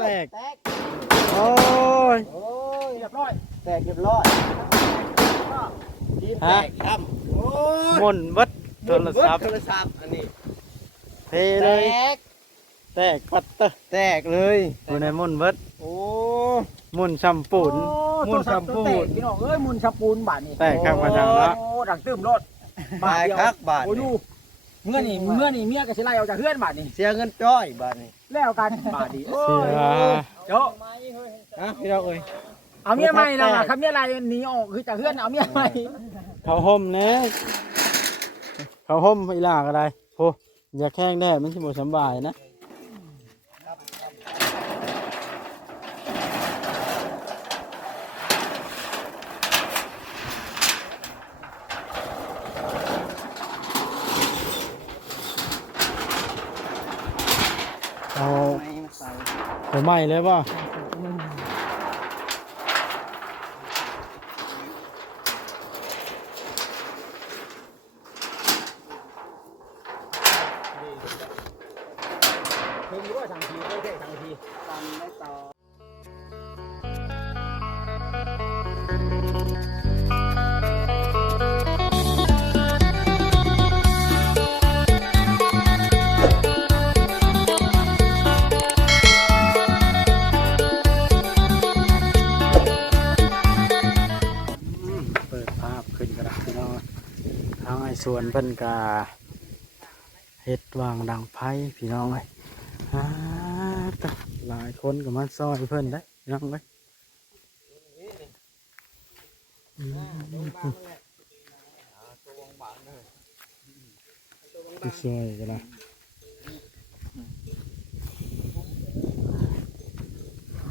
แตก แตก โอ้ย โอ้ย เรียบร้อย แตกเรียบร้อยทีมแตกครับโอ้ยหมุนเบิดโทรศัพท์โทรศัพท์อันนี้เทแตเลย ก แตกปัตเตอร์แตกเลยอยู่ในหมุนเบิดโอ้หมุนชัมปูนโอ้โทรศัพท์ตัวเตะพี่น้องเอ้ยมุนชับปูนบาทนี่แตกข้างมาทางละโอ้ดังตื้มรถบาทครับบาทโอ้ยูเมื่อนี่เมื่อนี่เมียก็สิไล่ออกจากเฮือนบาทนี่เสียเงินจ้อยบาทนี่ แล้วกันบาทนี่โอ้เสียยเจ้าฮะพี่น้องเอ้ยเอาเมียใหม่แล้วล่ะครับเมียอะไรหนีออกคือจากเฮือนเอาเมียใหม่เขาห่มนะเขาห่มอีหลาก็ได้โอ้อย่าแข้งแดดมันสิบ่สำบายนะ ไหม้เลยป่ะ วนเพิ่นกาเฮ็ดวางดังไพ่พี่น้องเลยหลายคนก็มาซอยเพิ่นได้พี่น้องเลยอืมซอยกันละ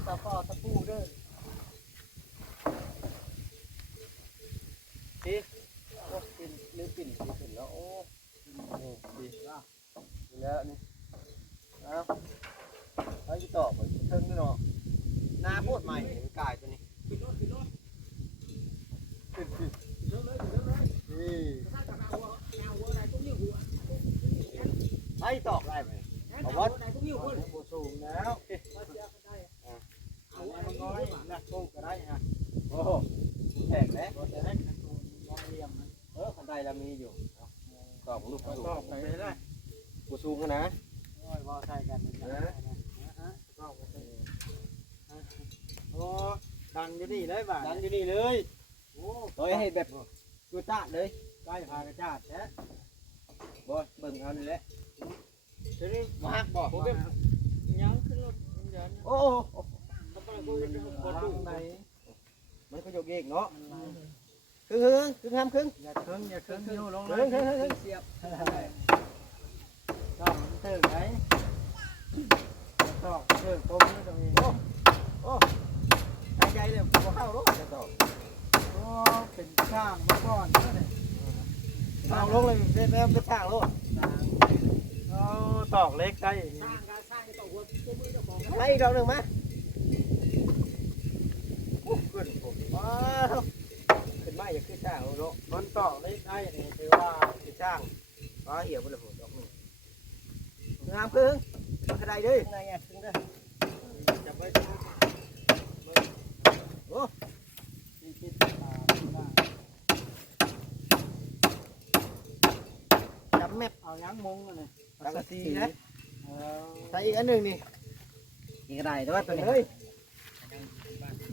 ตะข้อตะปูเด้อพี่โอ้ปิ่นลืมปิ่นปิ่นแล้วโอ้นี่ดีแล้วดีแล้วนี่เอาเอาจะตอบไปเทิงด้วยเนาะหน้าโพดใหม่เห็นกายตัวนี้ขึ้นรถขึ้นรถขึ้นขึ้นนี่ไอ้ตอกได้ไหมบอกว่าผู้สูงแล้ว เอาไว้มันน้อยนักโชคก็ได้ฮะโอ้โหแตกแล้วเออคนใดเรามีอยู่เอา ตอบลูกผู้สูงตอกไปได้ผู้สูงอะนะโอ้ยบ่ใช่กันนะตอกไปโอ้ดังอยู่นี่เลยบ่าดันอยู่นี่เลยโอ้โดยให้แบบกูตาเลยใกล้พากระจาดแท้บ่เบิ่งเอานี่แหละเดี๋ยวนี้มาหักบ่ผมก็ยังขึ้นรถยันโอ้โหทางไหนมันก็โยกเยกเนาะ ครึ่งครึ่งครึ่งห้ามครึ่งอย่าเครื่งอย่าเครื่งอยู่ลงเลยครึ่งครึ่งเสียบตอกตึกไหนตอกตึกผมนี่ตรงนี้โอ้โอ้หายใจเลยบ่เข้ารอกจะตอบโอ้เป็นช่างมาก่อนเนี่ยเอาลงเลยเริ่เป็นทางโลดเอาตอกเล็กได้ไล่อีกดอกหนึ่งมาอู้ขึ้นผมว้าวขึ้นมา อย่าขึ้นช่างโลดมันตอกเล็กได้นี่คือว่าขึ้นช่างว้าเหี่ยวไปเลยผมดอกนึ่งามครึ่งกระไดด้วยไงไงครึ่งด้วยจะไปโอ้ที่คิดตาได้จับแมปเอายังมงเลยสังกะสีนะใส่อีกอันหนึ่งนี่อีกกระไดแต่ว่าตัวนี้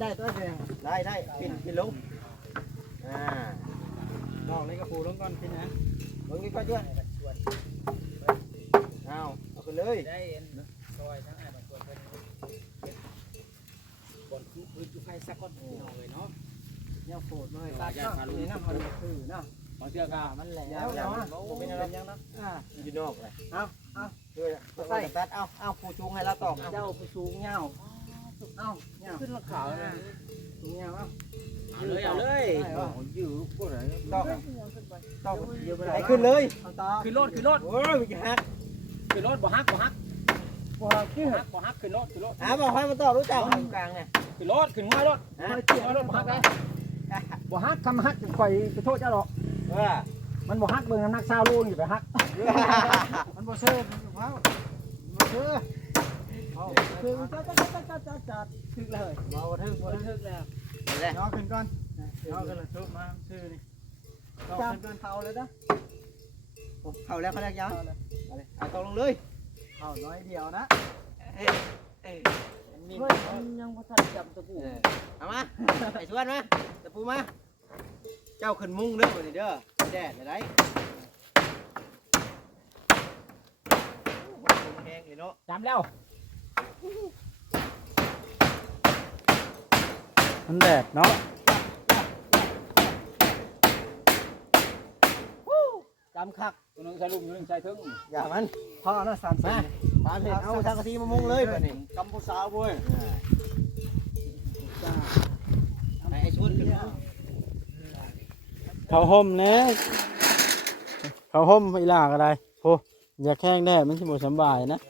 ได้ตัวเดียวได้ได้ปินปินลง อ่าดอกเล็กกระปูลงก่อนพี่นะลงนี่ก็ด้วยเอาเอาไปเลยได้ซอยทั้งไอ้บางคนเป็นบนพื้นจุไฟสักคนพี่น้องเลยเนาะยาโฟดเลยตาจ้าพาลุงนี่นะมันคือเนาะบางเชือกามันแหลยาววยาวนะโอ้เป็นอะไรยังนะอ่าอยู่นอกเลยเอาเอาด้วยใส่ตัดเอาเอาผู้ชูงให้เราตอกเอาเจ้าไปสูงเงาเอาเงาขึ้นราคาเลยสูงเงาเอา เอาเลยเอาเลยอยู่พวกไหนตอกตอกเยอะไปไปขึ้นเลยเอาตาขึ้นรถขึ้นรถโอ้ยมันจะหักขึ้นรถบ่ฮักบ่ฮักพอขึ้นบ่ฮักบ่ฮักขึ้นรถขึ้นรถหาบอกให้มันตอกรู้จักตรงกลางเนี่ยขึ้นรถขึ้นง่ายรถฮะง่ายรถบ่ฮักได้บ่ฮักคำฮักข่อยไปโทษเจ้าหรอกว่ามันบ่ฮักเบิ่งน้ำหนักซาวโลนี่ไปฮักมันบ่เชื่อมันบ่เผาบ่เชื่อเอาคือจัดจัดจัดจัดจัดจัดถึกเลยบ่บ่ถึกบ่ถึกแล้ว นี่แหละย่อขึ้นก่อนย่อขึ้นแล้วทุบมาชื่อนี่ย่อจับขึ้นก่อนเขาเลยนะเข้าแล้วเขาแล้วยังเอาตกลงเลยเขาน้อยเดียวนะเอ้ยเอ้ยเฮ้ยยังบ่ทันจับตะปูเอามาไอ้ชวนมาตะปูมา เจ้าขึ้นมุ้งเด้อวันนี้เด้อแดดเลยได้แห้งเลยเนาะจำแล้ว มันแดดเนาะจำคักตัวนึงใส่ลุมตัวนึงใส่ถึงอย่ามันพ่อน่ะสามสิมาบปานเห็นเอาทางกะทิมามุ้งเลยแบบนี้กัมพูชาเว้ยไอ้ชวนขึ้นมุ้งเขาห่มแหน่เขาห่มอีหลาก็ได้โพอย่าแข้งแดดมันสิบ่สำบายนะ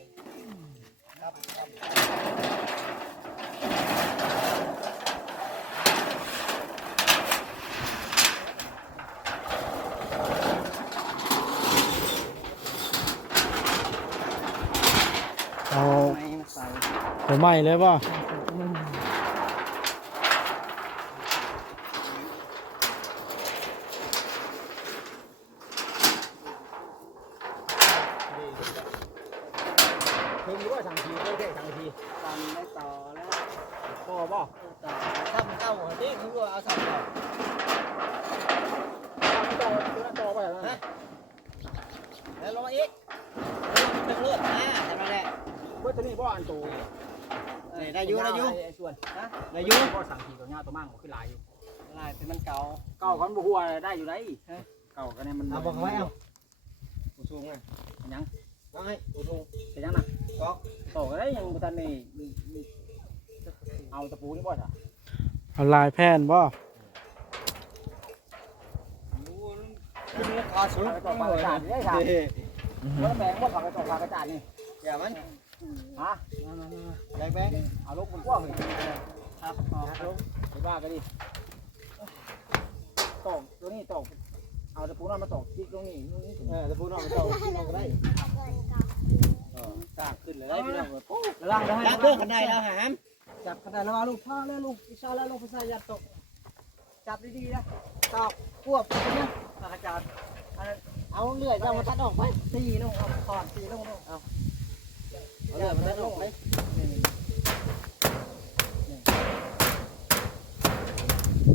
เอา ไม่มาใส่ ไหม้เลยป่ะถึงว่าสั่งทีได้ได้สั่งทีตามได้ต่อแล้วพอบ่ต่อทำเต้าหัวนี่คือว่าเอาสับต่อต่อตัวต่อไปแล้วนะแล้วลงมาอีกเป็นเลือดนะทำไมแหละเว้ยตัวนี้บ่อันโตได้อยู่ได้อยู่ไอ้ส่วนได้อยู่ก็สั่งทีตัวเนี้ยตัวมั่งขึ้นหลายอยู่ลายเป็นมันเก่าเก่าคันบ่ฮู้ได้อยู่ได้เก่ากันเนี่ยมันเอาบอกเขาไว้เอาผู้สูงไงยังเอาให้ผู้สูงเป็นยังน่ะก็ต่อก็ได้ยังบ่ทันนี่เอาตะปูนี่บ่จ้ะเอาลายแผ่นป่ะขึ้นคอสูงต่อปากกระจาดได้ค่ะแล้วแบ่งบ่ปากกระจาดปากกระจาดนี่อย่ามัน ฮะแบงแบงเอาลงบนกว้างเลยครับพอครับไปบ้ากันดิตอกตัวนี้ตอกเอาตะปูนั่นมาตอกจิ๊กตรงนี้ตรงนี้เออจะพูนอกก็ต้องพูดนอกก็ได้เออสร้างขึ้นเลยได้พี่น้องปุ๊บแล้วล่างได้จับเครื่องกันได้แล้วหามจับกันได้แล้วลูกพ่อแล้วลูกอิชาแล้วลูกภาษายัดตกจับดีๆนะตอกควบตรงนี้ปากกระจาดเอาเลื่อยจะมาตัดออกไปตีลงเอาถอนตีลงลงเอา เอาเลื่อยมาตัดออกไป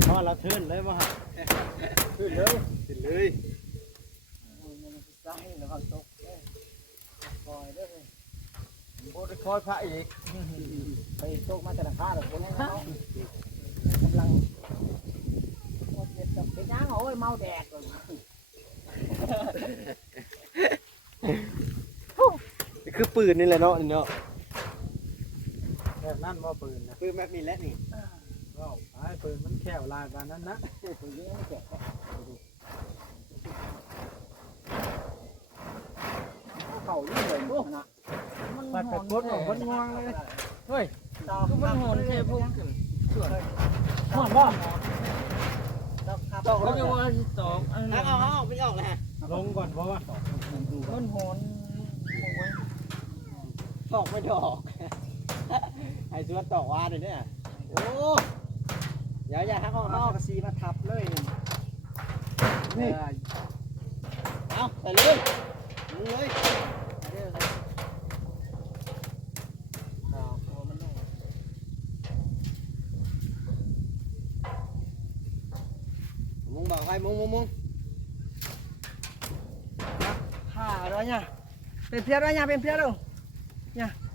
เพราะเราทื่นเลยป่ะขึ้นเลยขึ้นเลยใส่แล้วก็ตกเลยปล่อยเลยโอ้ยคอยพระอีกไปตกมาแต่ละข้าเลยคนนี้เนาะกำลังโคตรเจ็บจับเป็นยังโอ้ยเมาแดดเลย คือปืนนี่แหละเนาะนี่เนาะแบบนั้นว่าปืนนะปืนแบบนี้แหละนี่ก็ไอ้ปืนมันแค่วลายบานนั้นนะตัวนี้ไม่แก่เข่านี่เลยพวกนะไปไปกดของคนงวงเลยเฮ้ยต่อคือมันหอนใช่พวกหอนบ่ตอกแล้แล้ววยังว่าสองเอาเอาเอาไม่ออกเลยฮะลงก่อนเพราะว่ามันหอน ตอกไม่ดอก ไอ้สวนตอกว่าเลยเนี่ยโอ้อย่าอย่าทักห้องนอกกระสีมาทับเลย นี่ เอาใส่เลยมึงเลยมึงบอกใครมึงมึงมึงห่าแล้วเนี่ยเป็นเพี้ยแล้วเนี่ยเป็นเพี้ยแล้วเนี่ยโอ้ยเป็นเพี้ยแล้วขบวนอะไรเป็นเพี้ยแล้วไว้ออกมาได้ปะรู้ไหนออกได้อ่าแล้วมันพันออกเนี่ย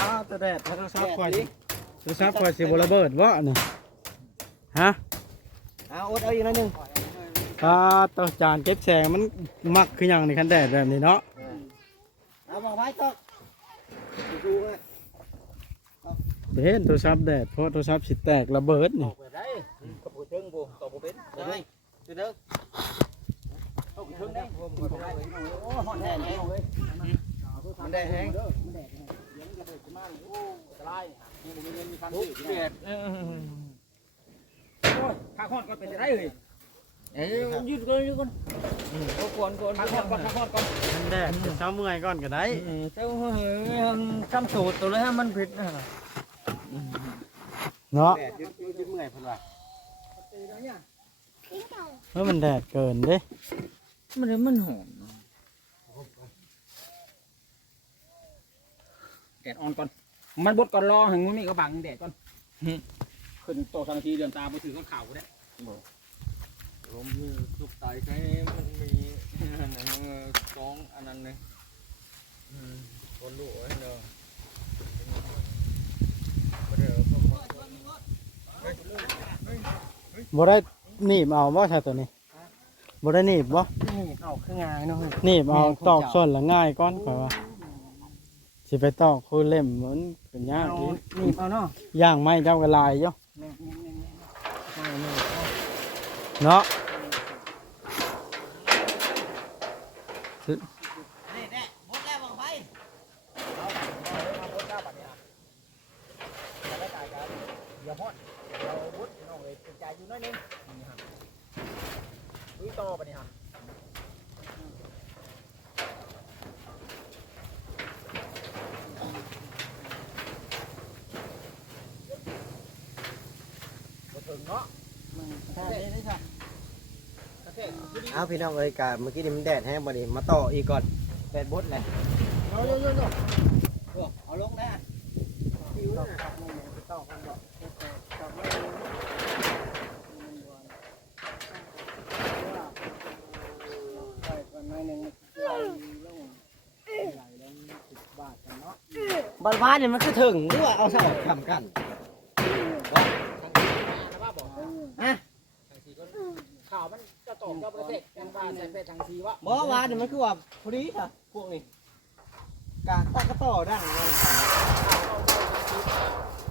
อะอันมือกันได้น่ะนี่ตู้พันออกอันมือกันนะพันพันพันใส่อ้าวตัวแดดโทรศัพท์คอยดิโทรศัพท์คอยสิบระเบิดวะนี่ฮะเอาอดเอาอีกหน่อยหนึงอ่าตัวจานเก็บแสงมันมักคืออย่างในคันแดดแบบนี้เนาะเอาบอกไว้ก็ดูไว้เห็นโทรศัพท์แดดเพราะโทรศัพท์สิแตกระเบิดตนี่อกแบบได้กระปุกเทิงบ่ตอกบ่เป็นได้คือเด้อตอกเทิงได้ผมก็ได้โอ้ฮ้อนแน่ๆเลยมันได้แห้งเด้อมันแดดเดี๋ยว มันจะเบิดขึ้นมาโอ้อันตรายนี่บ่มีเงินมีคันปุ๊บซื้อเปียดโอ้ยข้าฮ้อนก่อนเป็นจะได้เฮ้ยเอ้ยยืดก่อนยืดก่อนโอ้ก่อนก่อนข้าฮ้อนก่อนข้าฮ้อนก่อนมันแดดเช้าเมื่อยก่อนก็ได้เจ้าเฮ้ยจำสูตรตัวเลยฮะมันผิดนะเนาะแดดยืดยืดเมื่อยเพิ่นว่าเพราะมันแดดเกินเด้มันมันหอม แดดอ่อนก่อน มันบดก่อนรอให้มันมีกระบังแดดก่อนขึ้นโตสังทีเดือนตาไปถือก็ข่าวได้ลมนี่สุกตายใช้มันมีอันนั้นกองอันนั้นนึงคนดูไว้เนาะบ่ได้หนีบเอาบ่ใช่ตัวนี้บ่ได้หนีบบ่นี่เอาคืองานเนาะหนีบเอาตอกส่วนละง่ายก่อนข่อยว่า สิไปตอกคือเล่มมันเป็นยากเอาอีกนี่เอาเนาะย่างไม้เจ้าก็ลายอยู่แม่แม่แม่แม่เนาะ นี่แน่บดแล้วบังไฟเอาเอาบดแล้วบัดนี้อะจะได้จ่ายกันอย่าฮอดเราบดน้องเลยเป็นจ่ายอยู่น้อยนึงนี่ครับอุ้ยต่อบัดนี้ฮะ ถึงเนาะมันแค่นี้นี่ค่ะประเทศ เอาพี่ น้องเอ้ยกะเมื่อกี้นี่มันแดดแห้งบ่นี่มาต่ออีกก่อนแดดบดเลยโยโยโยโยเอาลงนะฟิวนะต่อกันบ่ต่อกันบ้านบ้านบ้านนี่ยมันคือถึงหรือว่าเอาสอบทำกัน ข่าวมันจะตกเจ้าประเทศกันว่าใส่เพศทางทีวะ บ่ว่านี่ มันคือว่าพอดีค่ะพวกนี้กะตะกะต่อดังเลย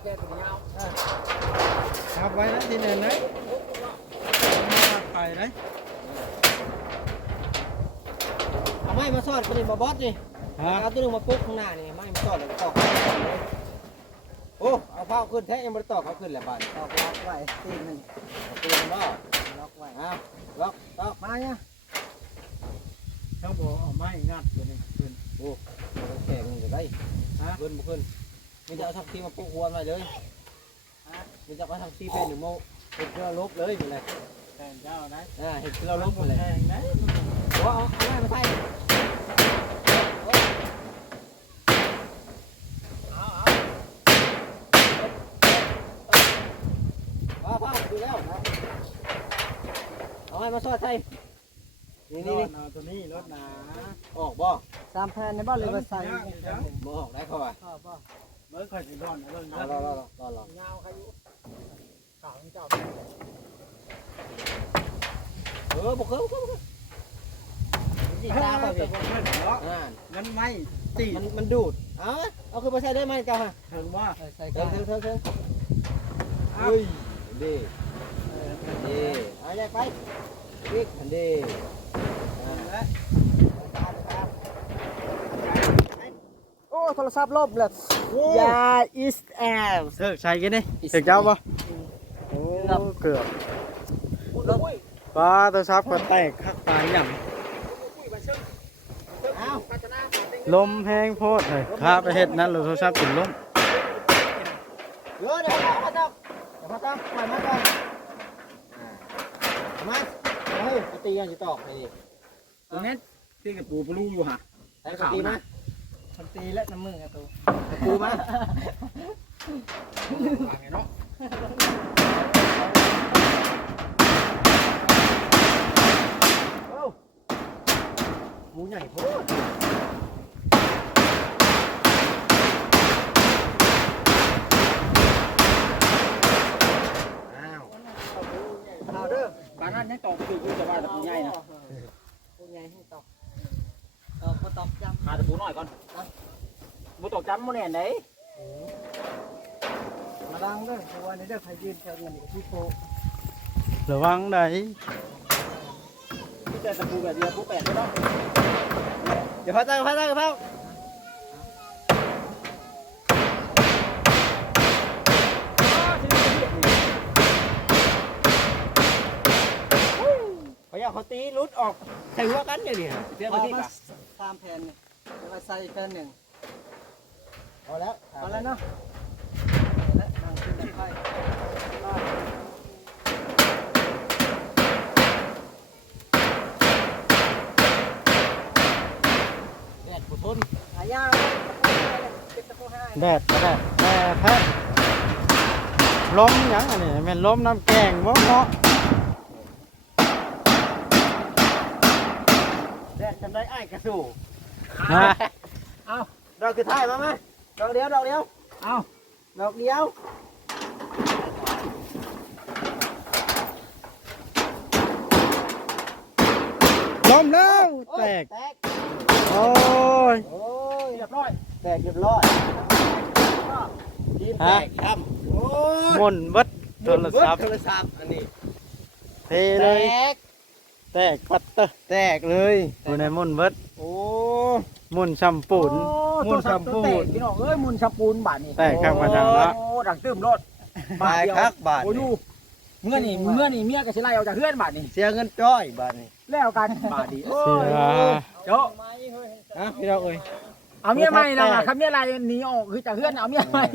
แค่ตัวยาวครับไว้นะทีเดินเลยไปเลยเอาไม้มาสอดตัวนี้มาบอสนี่ฮะเอาตัวนึงมาปุ๊บข้างหน้านี่ไม้มาสอดแล้วก็ตอกโอ้เอาเผาขึ้นแท้ยังบ่ได้ตอกเขาขึ้นแหละบาดตอกล็อกไว้ตีนมันเอาตัวนึงบ่ล็อกไว้เอาล็อกตอกมาเนี่ย เขาบอกเอาไม้งัดตัวนี้ขึ้นเอาแข็งจะได้ฮะขึ้นบ่ขึ้นมีจะเอาทักทีมาปุ๊บหัวมาเลยฮะมีจะเอาทักทีเป็นหนึ่งโมเห็ดเกลือลบเลยอยู่เลยแทนเจ้านะอ่าเห็ดเกลือลบหมดเลยแทงนะโอ้เอาเอาไม้มาใส่เอาเอาเอาดูแล้วนะเอาไม้มาสอดใส่ นี่นี่นี่นี่นี่เอาตัวนี้รถหนาออกบ่ตามแผนในบ้านเลยว่าใส่บ่ออกได้เขาว่าพ่อพ่อเมื่อคอยสิร้อนนะเรื่องรอนะรอรอรอรอเงาใครอยู่ข่าวของเจ้าเออบ่เคยบ่เคยบ่เคยจีตาตาเขาไปสิเนาะอ่ามันไม่ตีมันมันดูดเอาเอาคือมาใส่ได้ไหมเจ้าฮะถึงว่าใส่เถิงเถิงเถิงเถิงเอาเฮ้ยดีดีเอาใหญ่ไปวิกดีอ่า โอ้โทรศัพท์ลบเลยยาอิสแอลเสิร์ฟใช้กันนี่เสิร์ฟเจ้าปะโอ้เกือบปลาตัวซับก็แตกคักปลาหย่เอาำลมแห้งโพดเลยถ้าไปเห็ดนั้นเราโทรศัพท์ถึงลมเยอะเดี๋ยวเอามาจับเดี๋ยวมาจับปล่อยมาก่อนอ่าเอามาเอาเฮ้ยเอา ตีกันจะตอกนี่ตรงนี้ที่กับปูปลูอยู่ฮะใส่กระตีมามันตีและน้ำมือกับตัวปูมาไงเนาะเอ้าหมูใหญ่โพดอ้าว เอาเด้ อบ้านนั้นยังตอกอยู่อยู่แต่ว่าตะปูใหญ่นะปูใหญ่ให้ตอกเออพอตอกจำหาตะปูหน่อยก่อนบ่ตอกจำบ่แน่นเด้ลังเด้อเพราะว่าในเด้อใครยืนเจอเงินอีกที่โประวังได้ที่เจอตะปูแบบเดียวปูแปดไม่ต้องเดี๋ยวพักตั้งพักตั้งพัก เขาอยากเขาตีรุดออกใส่หัวกันเนี่ยนี่เสียเอามาที่มาปะตามแผนนี่แล้วก็ใส่แผ่นหนึ่งเอาแล้วเอาแล้วเนาะและนั่งขึ้นแบบไฟแดดผู้ทนหายาเก็บตะปูให้แดดก็แดดแต่แพ้ลมหยังอันนี้แม่นลมน้ำแกงบ่เนาะ แดดจำได้ไอ้ายกระสู่ฮะดอกคือท้ายมาไหมดอกเดียวดอกเดียวเอาดอกเดียวลมแล้วแตกแตกโอ้ย โอ้ยเรียบร้อยแตกเรียบร้อยทีมแตกครับโอ้ยหมุนเบิดโทรศัพท์โทรศัพท์อันนี้ เทเลยก แตกปัตเตอร์แตกเลยอยู่ในหมุนเบิดโอ้หมุนชัมปูนมุนชัมปูน พี่น้องเอ้ยมุนชัมปูนบาทนี่แตกข้างมาจังละ โอ้ดังตื้มรถบาทครับบาทโอ้ดูเมื่อนี่เมื่อนี่เมียก็สิไล่ออกจากเฮือนบาทนี่เสียเงินจ้อยบาทนี่แล้วกันบาทนี่โอ้เสีย ยเจ้า ฮะพี่น้องเอ้ย เอาเมียใหม่นะคำเมียอะไรหนีออกคือจากเฮือนเอาเมียใหม่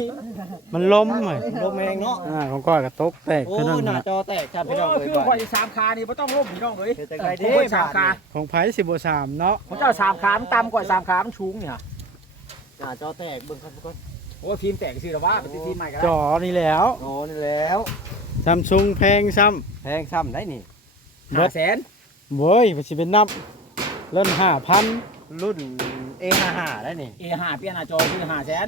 มันล้มเลยลมแรงเนาะอ่าของก้อยกระตกแตกโอ้ขึ้นนั่นหน้านะจอแตกครับโอ้พี่น้องเอ้ยคือบ้านข่อยสามคานี่บ่ต้องล้มพี่น้องเอ้ยเฮ็ดจังไงดีโอ้ยสามคาของไผ่สิบสามเนาะของเจ้าสามขามันต่ำกว่าสามขามันสูงเนี่ยหน้าจอแตกเบิ่งครับทุกคนโอ้ทีมแตกสิหรอว่าเป็นทีมใหม่กันจอนี่แล้วโอ้นี่แล้วซัมซุงแพงซ้แพงซ้ำได้นี่ำห้าเบิดแสนเว้ยไปสิเป็นนับเล่นห้าพันรุ่น A55 ได้นี่ เอห้าเปลี่ยนหน้าจอคือห้าแสน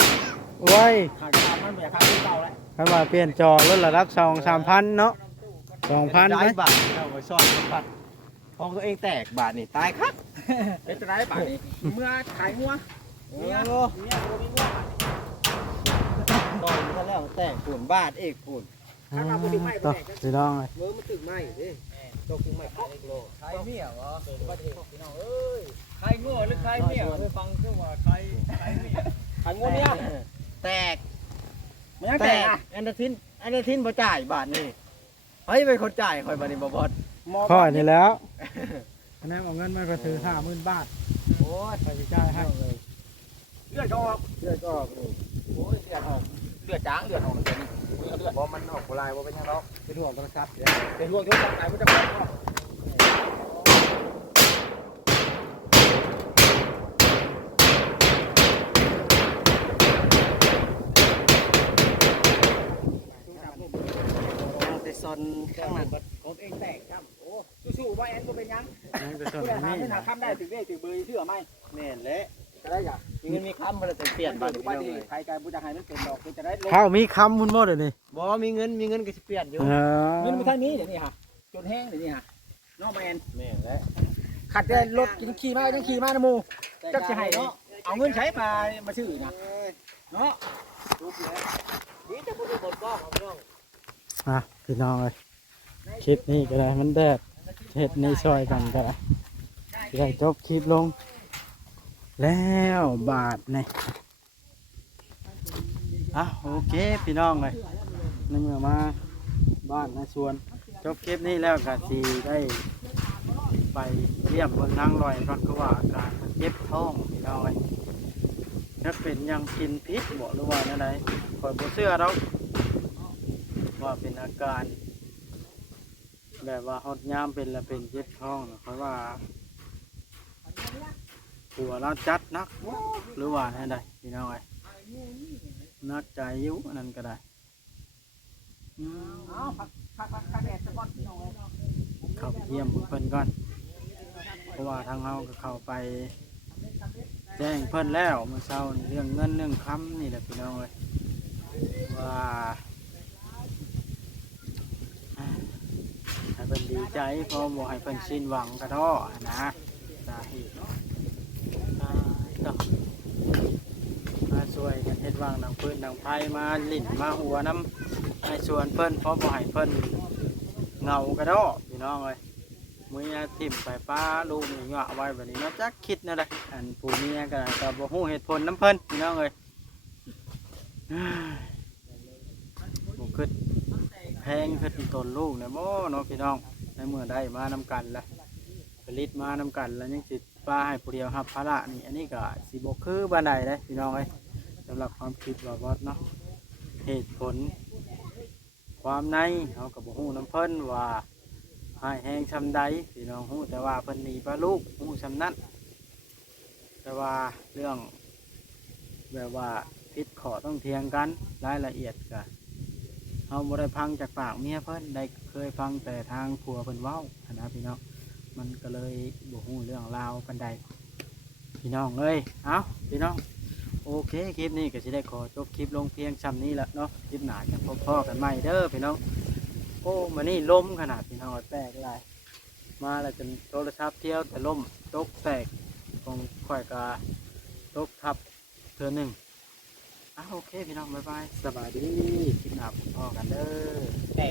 ไว้ยขาดตามมันไม่อยากขาดที่เก่าแล้วคันว่าเปลี่ยนจอลดระดับสองสามพันเนาะสองพันไหมย้ายบาทเอาไว้ซ่อนบัตรของตัวเองแตกบาทนี่ตายครับเป็นจะได้ป่ะนี่เมื่อขายงัวโอ้เมียเมียโอ้มีงัวตอนนี้แล้วแตกปูนบาทเอกปูนอ่าต่อสิน้องเลยมือมันตึกไหมดิตกตึกไหมขายกิโลขายเมียวะประเทศพี่น้องเอ้ย ขายงัวหรือขายเมียเคยฟังคือว่าขายขายเมียขายงัวเมียแตกมันยังแตแตกกอะอันดาทินอันดาทินบ่จ่ายบาทนี่เฮ้ยเป็นคนจ่ายคอยบาทนี่บ่บอดข้อยนี่แล้วอันนั้นเอาเงินมาก็ถือห้าหมื่นบาทโอ้ยไปจ่ายให้เลือดออกเลือดก็ออกนี่โอ้ยเลือดออกเลือดจางเลือดออกเลือดเลือดเลือดบ่มันออกโบราณบ่เป็นหยังหรอกเป็นห่วงโทรศัพท์เด้เป็นห่วงที่จับไหนมันจะไปก็ เอาไปซ่อนข้างนั้นผมเองแตกครับโอ้สู้ๆว่าแอนก็เป็นยังนั่นก็ส่วนผู้ใดหานี้เส้นหาคำได้ถึงเลขถึงเบอร์เชื่อไหมแม่นแหละจะได้อย่างมีเงินมีคำบ่ได้แต่เปลี่ยนบาทนี่ว่าพี่น้องที่เอ้ยใครการบูชาให้มันเป็นดอกคือจะได้ลงข้าวมีคำพุ่นบ่เดี๋ยวนี้บ่มีเงินมีเงินก็สิเปลี่ยนอยู่เออเงินไม่เท่านี้เดี๋ยวนี้ฮะจนแห้งเดี๋ยวนี้ฮะน้องแมนแม่นแหละขัดแต่รถกินขี่มายังขี่มานะมูจักจะให้เนาะเอาเงินใช้มามาซื้อนะเนาะนี่จะพูดบนกล้องพี่น้อง อะพี่น้องเลยคลิปนี้ก็ได้มันแดดเห็ดในซอยกันก็ได้ได้จบคลิปลง แล้วบาทนี่อะโอเคพี่น้องเลยในเมื่อมาบ้านในสวนจบคลิปนี้แล้วก็สีได้ไปเรียบบนนางลอยก่อนก็ว่าอาการเจ็บท้องพี่น้องเลยถ้าเป็นยังกินพิษบ่หรือว่าอะไรคอยบ่เชื่อเรา ว่าเป็นอาการ แบบว่าฮอดยามเป็นแล้วเป็นเจ็บท้องนะเพราะว่าหัวเราจัดนัก หรือว่าอะไรพี่น้องไอ้ยนักใจยุนนั้นก็ได้เอาพักพักพักแดดสปอนพี่น้องเลยเข้าไปเยี่ยมเพิ่นก่อน เพราะว่าทางเราก็เข้าไปแจ้งเพิ่นแล้วเมื่อเช้าเรื่องเงินเรื่องคำนี่แหละพี่น้องเลยว่า ให้เพิ่นดีใจเพราะบ่ให้เพิ่นสิ้นหวังกระท้อนะสาเหตุอ่าต่อมาช่วยกันเฮ็ดวางดังพื้นดังไฟมาลิ่นมาหัวน้ำให้ส่วนเพิ่นเพราะบ่ให้เพิ่นเหงากระดอพี่น้องเอ้ยมื้อนี้ทิ่มไปป้าลูกนี่เหงาะไว้แบบนี้เนาะจักคิดแนั่นแหละอันผู้เมียก็ก็บ่ฮู้เหตุผลน้ำเพิ่นพี่น้องเอ้ย พงคิดต้นลูกเนี่ยบ่เนาะพี่น้องในเมื่อได้มานำกันละผลิตมานำกันแล้วยังสิตป้าให้ผู้เดียวครับภาระนี่อันนี้ก็สิบ่คือบ่ได้เด้พี่น้องเอ้ยสำหรับความคิดว่าบอสเนาะเหตุผล ความในเฮาก็บ่ฮู้นํเพิ่นว่าให้แห้งชำใดพี่น้องฮู้แต่ว่าเพิ่นหนีปลาลูกฮู้ชำนั้นแต่ว่าเรื่องแบบว่าพิษขอต้องเทียงกันรายละเอียดก็ เฮาบ่ได้ฟังจากปากเมียเพิ่นได้เคยฟังแต่ทางผัวเพิ่นเว้าหั้นนะพี่น้องมันก็เลยบ่ฮู้เรื่องราวปานใดพี่น้องเอ้ยเอ้าพี่น้องโอเคคลิปนี้ก็สิได้ขอจบคลิปลงเพียงซ้ำนี้ละเนาะคลิปหน้าจะพบพ่อกันใหม่เด้อพี่น้องโอ้มานี่ล้มขนาดพี่น้องแตกหลายมาแล้วจนโทรศัพท์เที่ยวแต่ล้มตกแตกของข่อยก็ตกทับเทือหนึ่ง อะโอเคพี่น้องบ๊ายบายสบายดีคลิปหน้าพบพ่อกันเด้อ